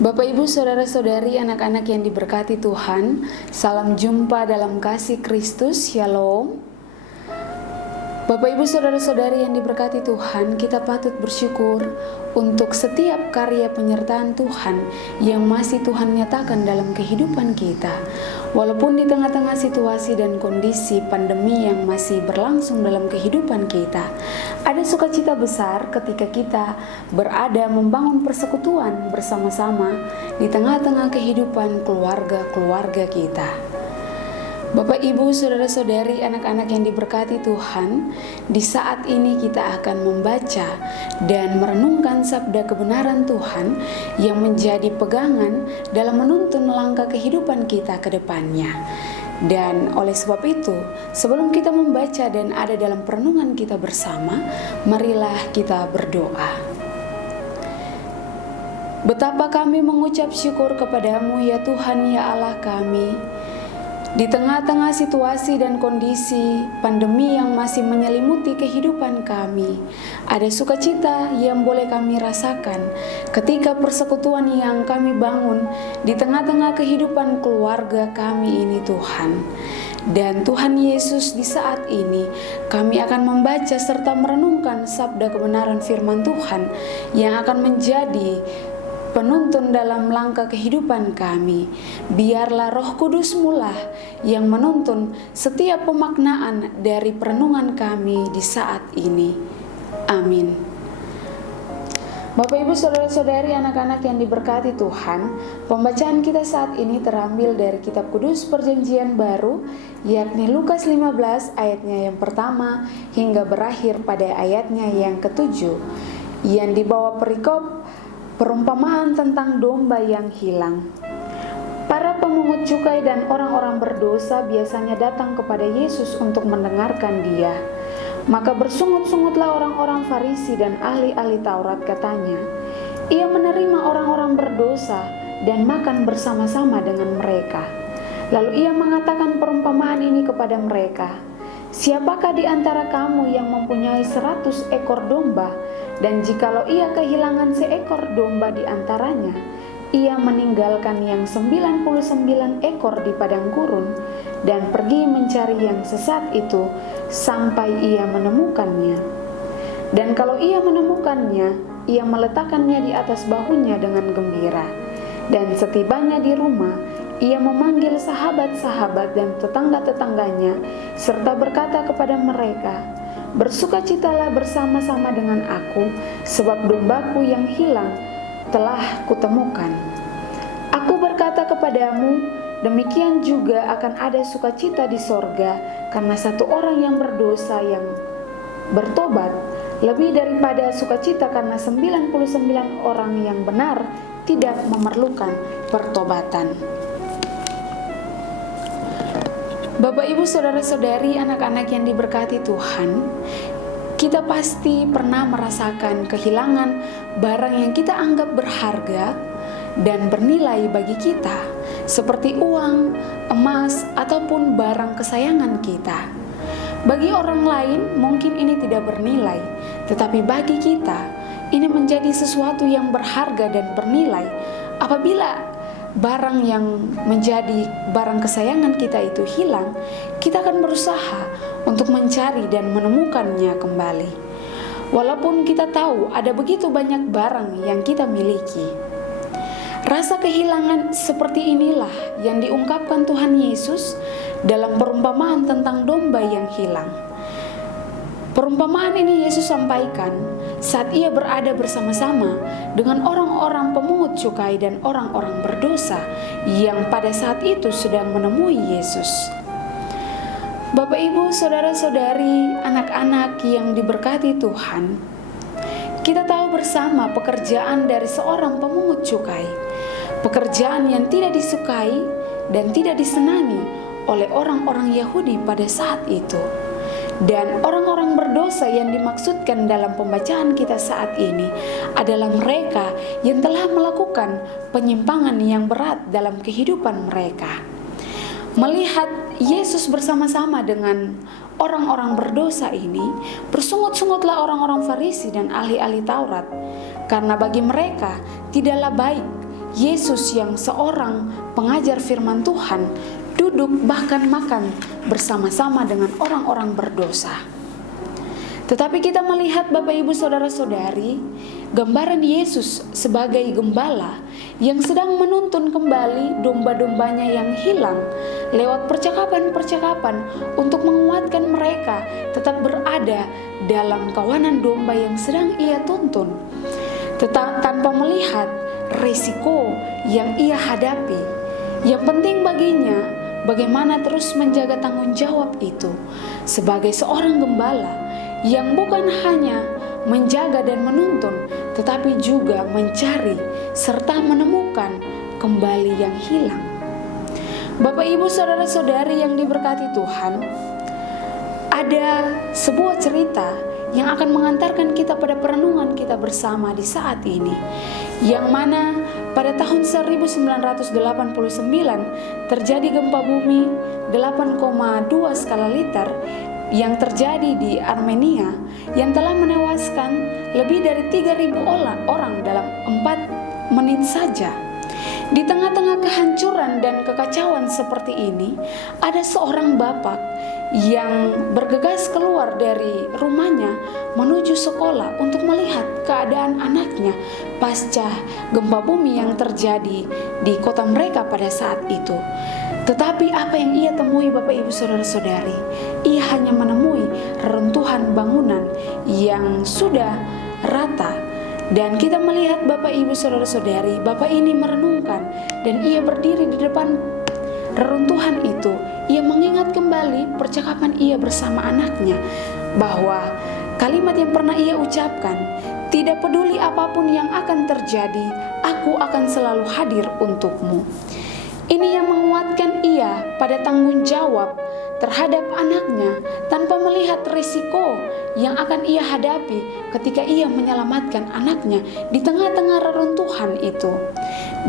Bapak, Ibu, Saudara-saudari, anak-anak yang diberkati Tuhan, salam jumpa dalam kasih Kristus, Shalom. Bapak, Ibu, Saudara-saudari yang diberkati Tuhan, kita patut bersyukur untuk setiap karya penyertaan Tuhan yang masih Tuhan nyatakan dalam kehidupan kita. Walaupun di tengah-tengah situasi dan kondisi pandemi yang masih berlangsung dalam kehidupan kita, ada sukacita besar ketika kita berada membangun persekutuan bersama-sama di tengah-tengah kehidupan keluarga-keluarga kita. Bapak, Ibu, Saudara-saudari, anak-anak yang diberkati Tuhan, di saat ini kita akan membaca dan merenungkan sabda kebenaran Tuhan yang menjadi pegangan dalam menuntun langkah kehidupan kita ke depannya. Dan oleh sebab itu, sebelum kita membaca dan ada dalam perenungan kita bersama, marilah kita berdoa. Betapa kami mengucap syukur kepadamu ya Tuhan ya Allah kami. Di tengah-tengah situasi dan kondisi pandemi yang masih menyelimuti kehidupan kami, ada sukacita yang boleh kami rasakan ketika persekutuan yang kami bangun di tengah-tengah kehidupan keluarga kami ini Tuhan. Dan Tuhan Yesus, di saat ini kami akan membaca serta merenungkan sabda kebenaran firman Tuhan yang akan menjadi penuntun dalam langkah kehidupan kami. Biarlah Roh Kudus-Mu lah yang menuntun setiap pemaknaan dari perenungan kami di saat ini. Amin. Bapak, Ibu, Saudara-saudari, anak-anak yang diberkati Tuhan, pembacaan kita saat ini terambil dari Kitab Kudus Perjanjian Baru, yakni Lukas 15 ayatnya yang pertama hingga berakhir pada ayatnya yang ke-7, yang dibawa perikop perumpamaan tentang domba yang hilang. Para pemungut cukai dan orang-orang berdosa biasanya datang kepada Yesus untuk mendengarkan Dia. Maka bersungut-sungutlah orang-orang Farisi dan ahli-ahli Taurat, katanya, Ia menerima orang-orang berdosa dan makan bersama-sama dengan mereka. Lalu Ia mengatakan perumpamaan ini kepada mereka, Siapakah di antara kamu yang mempunyai 100 ekor domba, dan jikalau ia kehilangan seekor domba di antaranya, ia meninggalkan yang 99 ekor di padang gurun, dan pergi mencari yang sesat itu sampai ia menemukannya. Dan kalau ia menemukannya, ia meletakkannya di atas bahunya dengan gembira. Dan setibanya di rumah, ia memanggil sahabat-sahabat dan tetangga-tetangganya, serta berkata kepada mereka, Bersukacitalah bersama-sama dengan aku, sebab dombaku yang hilang telah kutemukan. Aku berkata kepadamu, demikian juga akan ada sukacita di sorga, karena satu orang yang berdosa yang bertobat, lebih daripada sukacita karena 99 orang yang benar tidak memerlukan pertobatan. Bapak, Ibu, Saudara-saudari, anak-anak yang diberkati Tuhan, kita pasti pernah merasakan kehilangan barang yang kita anggap berharga dan bernilai bagi kita, seperti uang, emas, ataupun barang kesayangan kita. Bagi orang lain mungkin ini tidak bernilai, tetapi bagi kita ini menjadi sesuatu yang berharga dan bernilai. Apabila barang yang menjadi barang kesayangan kita itu hilang, kita akan berusaha untuk mencari dan menemukannya kembali. Walaupun kita tahu ada begitu banyak barang yang kita miliki. Rasa kehilangan seperti inilah yang diungkapkan Tuhan Yesus dalam perumpamaan tentang domba yang hilang. Perumpamaan ini Yesus sampaikan saat ia berada bersama-sama dengan orang-orang pemungut cukai dan orang-orang berdosa yang pada saat itu sedang menemui Yesus. Bapak, Ibu, Saudara-saudari, anak-anak yang diberkati Tuhan, kita tahu bersama pekerjaan dari seorang pemungut cukai, pekerjaan yang tidak disukai dan tidak disenangi oleh orang-orang Yahudi pada saat itu. Dan orang-orang berdosa yang dimaksudkan dalam pembacaan kita saat ini adalah mereka yang telah melakukan penyimpangan yang berat dalam kehidupan mereka. Melihat Yesus bersama-sama dengan orang-orang berdosa ini, bersungut-sungutlah orang-orang Farisi dan ahli-ahli Taurat, karena bagi mereka tidaklah baik Yesus yang seorang pengajar firman Tuhan duduk bahkan makan bersama-sama dengan orang-orang berdosa. Tetapi kita melihat Bapak Ibu Saudara-saudari, gambaran Yesus sebagai gembala yang sedang menuntun kembali domba-dombanya yang hilang lewat percakapan-percakapan untuk menguatkan mereka tetap berada dalam kawanan domba yang sedang ia tuntun, tanpa melihat risiko yang ia hadapi. Yang penting baginya bagaimana terus menjaga tanggung jawab itu sebagai seorang gembala yang bukan hanya menjaga dan menuntun, tetapi juga mencari serta menemukan kembali yang hilang. Bapak Ibu Saudara-saudari yang diberkati Tuhan, ada sebuah cerita yang akan mengantarkan kita pada perenungan kita bersama di saat ini, yang mana pada tahun 1989 terjadi gempa bumi 8,2 skala Richter yang terjadi di Armenia, yang telah menewaskan lebih dari 3.000 orang dalam 4 menit saja. Di tengah-tengah kehancuran dan kekacauan seperti ini, ada seorang bapak yang bergegas keluar dari rumahnya menuju sekolah untuk melihat keadaan anaknya pasca gempa bumi yang terjadi di kota mereka pada saat itu. Tetapi apa yang ia temui Bapak Ibu Saudara-saudari? Ia hanya menemui reruntuhan bangunan yang sudah rata. Dan kita melihat Bapak Ibu Saudara-saudari, Bapak ini merenungkan dan ia berdiri di depan reruntuhan itu. Ia mengingat kembali percakapan ia bersama anaknya, bahwa kalimat yang pernah ia ucapkan, "Tidak peduli apapun yang akan terjadi, aku akan selalu hadir untukmu." Ini yang menguatkan ia pada tanggung jawab terhadap anaknya tanpa melihat risiko yang akan ia hadapi ketika ia menyelamatkan anaknya di tengah-tengah reruntuhan itu.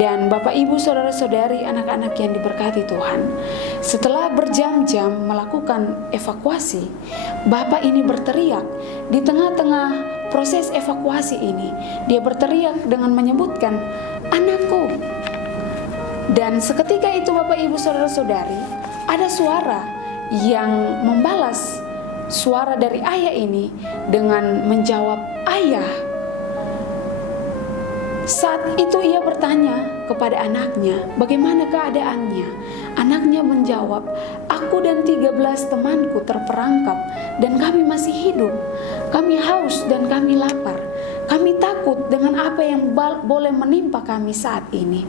Dan Bapak Ibu Saudara-saudari, anak-anak yang diberkati Tuhan, setelah berjam-jam melakukan evakuasi, Bapak ini berteriak di tengah-tengah proses evakuasi ini. Dia berteriak dengan menyebutkan, "Anakku." Dan seketika itu Bapak Ibu Saudara-saudari, ada suara yang membalas suara dari ayah ini dengan menjawab, "Ayah." Saat itu ia bertanya kepada anaknya, bagaimana keadaannya? Anaknya menjawab, "Aku dan 13 temanku terperangkap dan kami masih hidup. Kami haus dan kami lapar. Kami takut dengan apa yang boleh menimpa kami saat ini."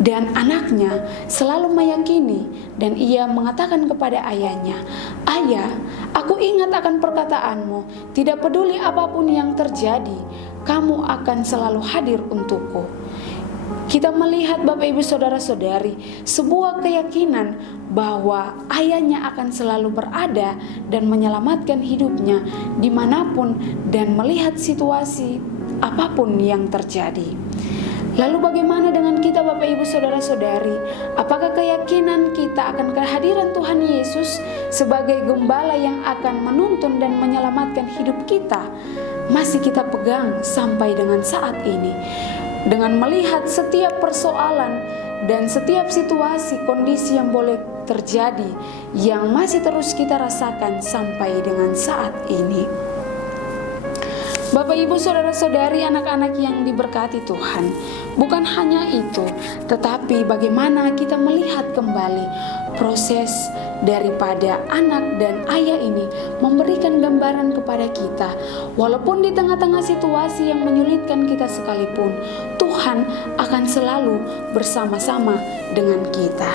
Dan anaknya selalu meyakini dan ia mengatakan kepada ayahnya, "Ayah, aku ingat akan perkataanmu, tidak peduli apapun yang terjadi, kamu akan selalu hadir untukku." Kita melihat Bapak Ibu Saudara-saudari, sebuah keyakinan bahwa ayahnya akan selalu berada dan menyelamatkan hidupnya dimanapun dan melihat situasi apapun yang terjadi. Lalu bagaimana dengan kita Bapak Ibu Saudara-saudari? Apakah keyakinan kita akan kehadiran Tuhan Yesus sebagai gembala yang akan menuntun dan menyelamatkan hidup kita masih kita pegang sampai dengan saat ini? Dengan melihat setiap persoalan dan setiap situasi kondisi yang boleh terjadi yang masih terus kita rasakan sampai dengan saat ini. Bapak Ibu Saudara-saudari, anak-anak yang diberkati Tuhan, bukan hanya itu, tetapi bagaimana kita melihat kembali proses daripada anak dan ayah ini memberikan gambaran kepada kita. Walaupun di tengah-tengah situasi yang menyulitkan kita sekalipun, Tuhan akan selalu bersama-sama dengan kita.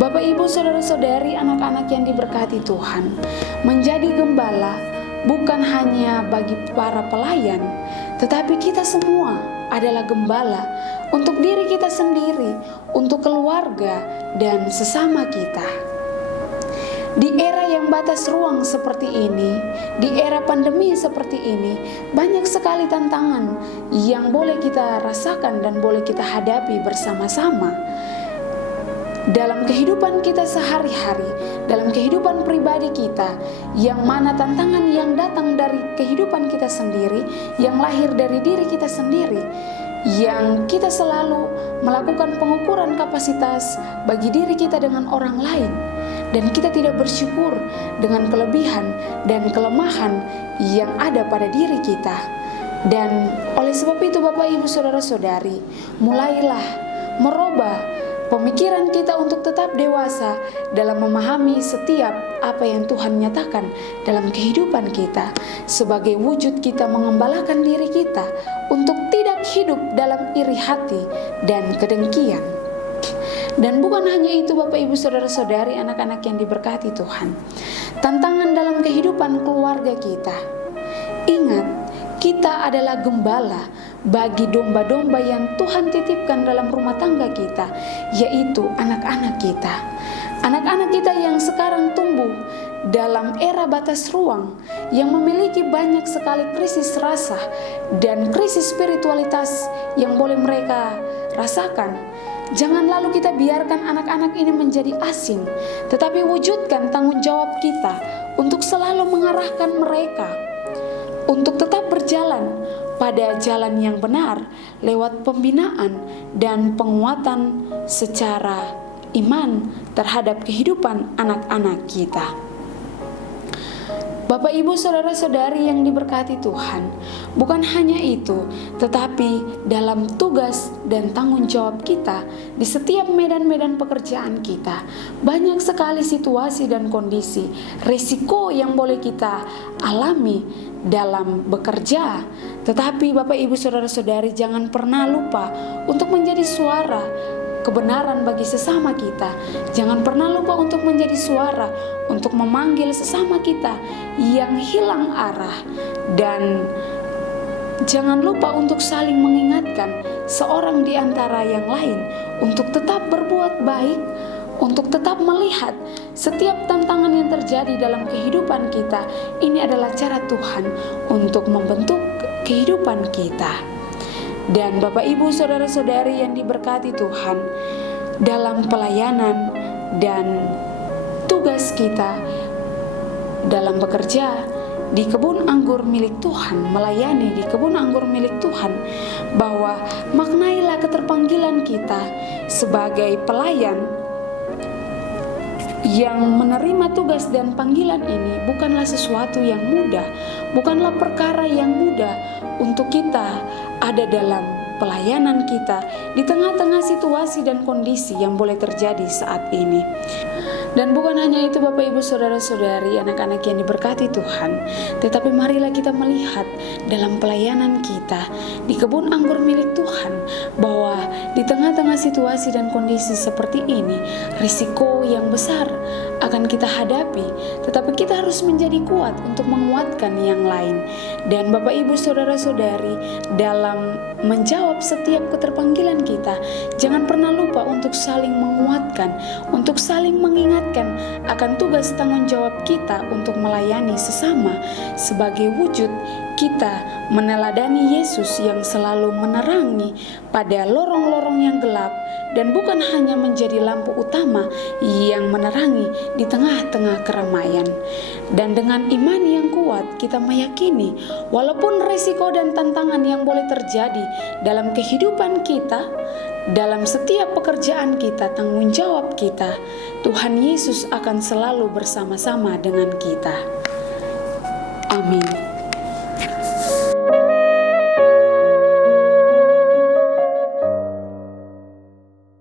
Bapak Ibu Saudara-saudari, anak-anak yang diberkati Tuhan, menjadi gembala bukan hanya bagi para pelayan, tetapi kita semua adalah gembala untuk diri kita sendiri, untuk keluarga dan sesama kita. Di era yang batas ruang seperti ini, di era pandemi seperti ini, banyak sekali tantangan yang boleh kita rasakan dan boleh kita hadapi bersama-sama. Dalam kehidupan kita sehari-hari, dalam kehidupan pribadi kita, yang mana tantangan yang datang dari kehidupan kita sendiri, yang lahir dari diri kita sendiri, yang kita selalu melakukan pengukuran kapasitas bagi diri kita dengan orang lain, dan kita tidak bersyukur dengan kelebihan dan kelemahan yang ada pada diri kita. Dan oleh sebab itu Bapak Ibu Saudara-saudari, mulailah merubah pemikiran kita untuk tetap dewasa dalam memahami setiap apa yang Tuhan nyatakan dalam kehidupan kita, sebagai wujud kita mengembalakan diri kita untuk tidak hidup dalam iri hati dan kedengkian. Dan bukan hanya itu Bapak Ibu Saudara-saudari, anak-anak yang diberkati Tuhan, tantangan dalam kehidupan keluarga kita. Ingat, kita adalah gembala bagi domba-domba yang Tuhan titipkan dalam rumah tangga kita, yaitu anak-anak kita. Anak-anak kita yang sekarang tumbuh dalam era batas ruang, yang memiliki banyak sekali krisis rasa dan krisis spiritualitas yang boleh mereka rasakan. Jangan lalu kita biarkan anak-anak ini menjadi asing, tetapi wujudkan tanggung jawab kita untuk selalu mengarahkan mereka untuk tetap berjalan pada jalan yang benar lewat pembinaan dan penguatan secara iman terhadap kehidupan anak-anak kita. Bapak Ibu Saudara-saudari yang diberkati Tuhan, bukan hanya itu, tetapi dalam tugas dan tanggung jawab kita di setiap medan-medan pekerjaan kita, banyak sekali situasi dan kondisi, risiko yang boleh kita alami dalam bekerja. Tetapi Bapak Ibu Saudara-saudari, jangan pernah lupa untuk menjadi suara kebenaran bagi sesama kita. Jangan pernah lupa untuk menjadi suara untuk memanggil sesama kita yang hilang arah, dan jangan lupa untuk saling mengingatkan seorang di antara yang lain untuk tetap berbuat baik, untuk tetap melihat setiap tantangan yang terjadi dalam kehidupan kita. Ini adalah cara Tuhan untuk membentuk kehidupan kita. Dan Bapak Ibu Saudara-saudari yang diberkati Tuhan, dalam pelayanan dan tugas kita dalam bekerja di kebun anggur milik Tuhan, melayani di kebun anggur milik Tuhan, bahwa maknailah keterpanggilan kita sebagai pelayan yang menerima tugas dan panggilan ini bukanlah sesuatu yang mudah, bukanlah perkara yang mudah untuk kita ada dalam pelayanan kita di tengah-tengah situasi dan kondisi yang boleh terjadi saat ini. Dan bukan hanya itu Bapak Ibu Saudara-saudari, anak-anak yang diberkati Tuhan, tetapi marilah kita melihat dalam pelayanan kita di kebun anggur milik Tuhan, bahwa di tengah-tengah situasi dan kondisi seperti ini, risiko yang besar akan kita hadapi, tetapi kita harus menjadi kuat untuk menguatkan yang lain. Dan Bapak Ibu Saudara-saudari, dalam menjawab setiap keterpanggilan kita, jangan pernah lupa untuk saling menguatkan, untuk saling mengingatkan akan tugas tanggung jawab kita untuk melayani sesama, sebagai wujud kita meneladani Yesus yang selalu menerangi pada lorong-lorong yang gelap, dan bukan hanya menjadi lampu utama yang menerangi di tengah-tengah keramaian. Dan dengan iman yang kuat kita meyakini, walaupun risiko dan tantangan yang boleh terjadi dalam kehidupan kita, dalam setiap pekerjaan kita, tanggung jawab kita, Tuhan Yesus akan selalu bersama-sama dengan kita. Amin.